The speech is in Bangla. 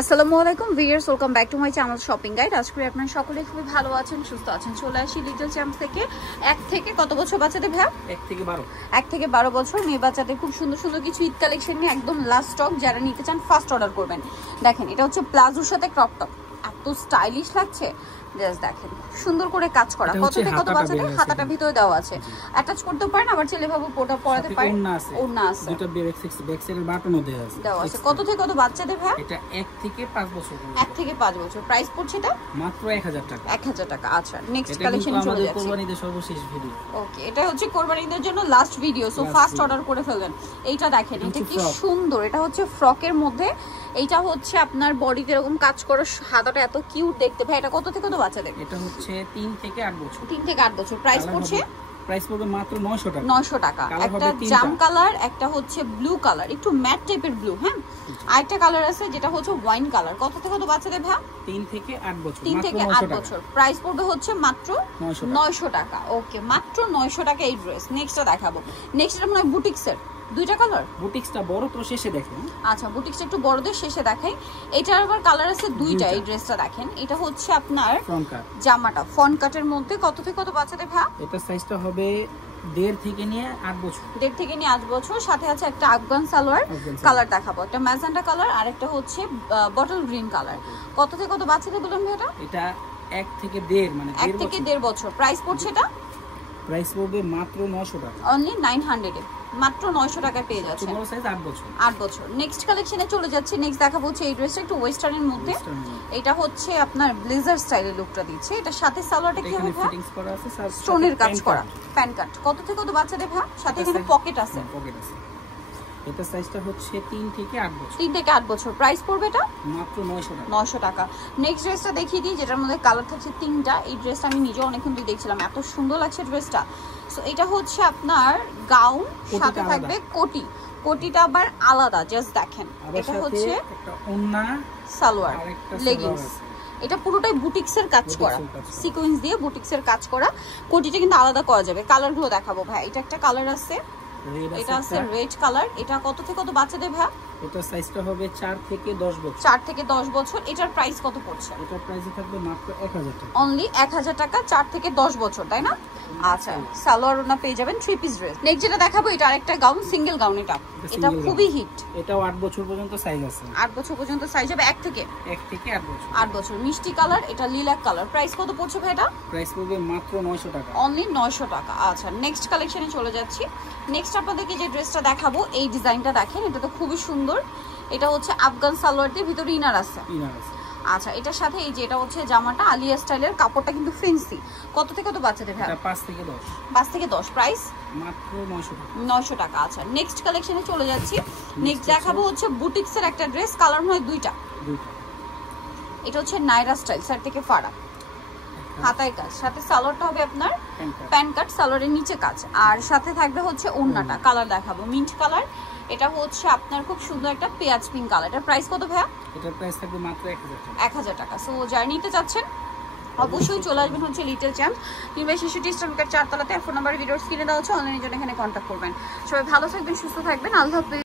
আসসালামু আলাইকুম viewers, welcome back to my channel shopping guide. আজকে আপনারা সকলে খুবই ভালো আছেন, সুস্থ আছেন। চলে আসি লিটল চ্যাম্পস থেকে। 1 থেকে কত বছর বাচ্চাদের ভাই? 1 থেকে 12 বছর মেয়ে বাচ্চাদের খুব সুন্দর সুন্দর কিছু ঈদ কালেকশন নিয়ে একদম লাস্ট স্টক। যারা নিতে চান ফার্স্ট অর্ডার করবেন। দেখেন এটা হচ্ছে প্লাজোর সাথে ক্রপ টপ, এত স্টাইলিশ লাগছে। জাস্ট দেখেন সুন্দর করে কাজ করা। কত থেকে কত বাচ্চাদের? হাতাটা ভিতরে দেওয়া আছে, অ্যাটাচ করতে পারেন, আবার ছেলে ভাবে পোটা পরাতে পারেন। ওন্না আছে, দুটো ব্যাক এর বাটনও দেওয়া আছে। কত থেকে কত বাচ্চাদের ভাই? এটা 1 থেকে 5 বছর। 1 থেকে 5 বছর। প্রাইস পড়ছে এটা মাত্র 1000 টাকা। 1000 টাকা। আচ্ছা, নেক্সট কালেকশন চলে যাচ্ছে। কোরবানিদের সর্বশেষ ভিডিও। ওকে, এটা হচ্ছে কোরবানিদের জন্য last video, so first order করে ফেলবেন। এইটা দেখেন, এটা কি সুন্দর। এটা হচ্ছে ফ্রকের মধ্যে, এইটা হচ্ছে আপনার বডিতে এরকম কাজ করা, হাতাটা এত কিউট দেখতে। ভাই এটা কত থেকে কত বাচ্চাদের? এটা হচ্ছে 3 থেকে 8 বছর। 3 থেকে 8 বছর। প্রাইস পড়ছে মাত্র 900 টাকা। 900 টাকা। একটা জাম কালার, একটা হচ্ছে ব্লু কালার, একটু ম্যাট টাইপের ব্লু। হ্যাঁ, আরেকটা কালার আছে যেটা হচ্ছে ওয়াইন কালার। কত থেকে কত বাচ্চাদের ভাই? 3 থেকে 8 বছর। 3 থেকে 8 বছর। প্রাইস পড়বে হচ্ছে মাত্র 900 টাকা। ওকে, মাত্র 900 টাকা এই ড্রেস। নেক্সটটা দেখাবো। নেক্সটটা মনে হয় বুটিক্সের দুইটা কালার। বুটিক্সটা বড় তো শেষে দেখেন। আচ্ছা, বুটিক্সটা একটু বড়দের শেষে দেখাই। এটার আবার কালার আছে দুইটা। এই ড্রেসটা দেখেন, এটা হচ্ছে আপনার ফ্রন্ট কাট জামাটা ফ্রন্ট কাটের মধ্যে। কত থেকে কত বাচ্চাদের ভাই? এটা সাইজটা হবে 1.5 থেকে নিয়ে 8 বছর। 1.5 থেকে নিয়ে 8 বছর। সাথে আছে একটা আফগান সালোয়ার কালার দেখাবো, একটা ম্যাজেন্টা কালার, আর একটা হচ্ছে বটল গ্রিন কালার। কত থেকে কত বাচ্চাদের বলুন ভাই? এটা 1 থেকে 1.5 মানে 1 থেকে 1.5 বছর। প্রাইস পড়ছে এটা প্রাইস পড়বে মাত্র 900 টাকা। অনলি 900 এ মাত্র 900 টাকায় পেয়ে যাচ্ছে। বড় সাইজ 8 বছর। 8 বছর। নেক্সট কালেকশনে চলে যাচ্ছে। নেক্সট দেখাবো হচ্ছে এই ড্রেসটা একটু ওয়েস্টার্নের মধ্যে। এটা হচ্ছে আপনার ব্লেজার স্টাইলের লুকটা দিচ্ছে। এটা সাথে সালোয়ারটা কি হবে? ফিটিংস করা আছে, স্টোনের কাজ করা প্যান কাট। কত থেকে কত বাচ্চাদের ভাই? সাথে এখানে পকেট আছে। পকেট আছে। এটা সাইজটা হচ্ছে 3 থেকে 8 বছর। 3 থেকে 8 বছর। প্রাইস পড়বে এটা মাত্র 900 টাকা। 900 টাকা। নেক্সট ড্রেসটা দেখিয়ে দিই, যেটার মধ্যে কালার থাকছে 3টা। এই ড্রেসটা আমি নিজেও অনেকক্ষণ ধরে দেখছিলাম, এত সুন্দর লাগছে ড্রেসটা। সো এটা হচ্ছে আপনার গাউন, সাথে থাকবে কোটি। কোটিটা আবার আলাদা, জাস্ট দেখেন। এটা হচ্ছে একটা ওন্না সালোয়ার লেগিংস। এটা পুরোটাই বুটিক্সের কাজ করা, সিকোয়েন্স দিয়ে বুটিক্সের কাজ করা। কোটিটা কিন্তু আলাদা করা যাবে। কালারগুলো দেখাবো ভাই। এটা একটা কালার আছে, এটা আছে রেড কালার। এটা কত থেকে কত বাচ্চাদের ভাই? এটা সাইজটা হবে 4 থেকে 10 বছর। 4 থেকে 10 বছর। এটার প্রাইস কত পড়ছে? এটার প্রাইসে থাকবে মাত্র 1000 টাকা। অনলি 1000 টাকা। 4 থেকে 10 বছর, তাই না? আচ্ছা, সালোয়ার ওনা পেয়ে যাবেন 3 পিস ড্রেস। নেক্সট যেটা দেখাবো, এটা আরেকটা গাউন, সিঙ্গেল গাউন। এটা খুবই হিট। এটাও 8 বছর পর্যন্ত সাইজ আছে। 8 বছর পর্যন্ত সাইজ হবে। 1 থেকে 8 বছর। 8 বছর। মিষ্টি কালার, এটা লিলাক কালার। প্রাইস কত পড়ছে ভাই এটা? প্রাইস পড়বে মাত্র 900 টাকা। অনলি 900 টাকা। আচ্ছা, নেক্সট কালেকশনে চলে যাচ্ছি। নেক্সট আপনাদেরকে যে ড্রেসটা দেখাবো, এই ডিজাইনটা দেখেন, এটা তো খুবই সুন্দর। এটা হচ্ছে আফগান সালোয়ার দিয়ে ভিতরে ইনার আছে। আচ্ছা, এটার সাথে এই যে এটা হচ্ছে জামাটা আলিয়া স্টাইলের, কাপড়টা কিন্তু ফেন্সি। কত থেকে কত বাচ্চাদের ভাই? এটা 5 থেকে 10। 5 থেকে 10। প্রাইস মাত্র 900 টাকা। 900 টাকা। আচ্ছা, নেক্সট কালেকশনে চলে যাচ্ছি। নেক্সট দেখাবো হচ্ছে বুটিক্সের একটা ড্রেস, কালার হয় দুইটা। এটা হচ্ছে নাইরা স্টাইল, সাইড থেকে ফাড়া, হাতায় কাজ, সাথে সালোয়ারটা হবে আপনার প্যান কাট, সালোয়ারের নিচে কাজ, আর সাথে থাকবে হচ্ছে ওড়নাটা। কালার দেখাবো মিন্ট কালার। এটা হচ্ছে আপনার খুব সুন্দর একটা পেঁয়াজ পিঙ্ক কালার। এটার প্রাইস কত ভাইয়া? এটার প্রাইস থাকবে মাত্র 1000 টাকা। 1000 টাকা। সো যারা নিতে চাচ্ছেন অবশ্যই চলে আসবেন হচ্ছে লিটল চ্যাম্প, কিংবা 66 স্ট্রিট 4 তলাতে। ফোন নাম্বার ভিডিওস কিনে দেওয়া হচ্ছে, অনলাইনের জন্য এখানে কন্ট্যাক্ট করবেন। সবাই ভালো থাকবেন, সুস্থ থাকবেন। আল্লাহ হাফেজ।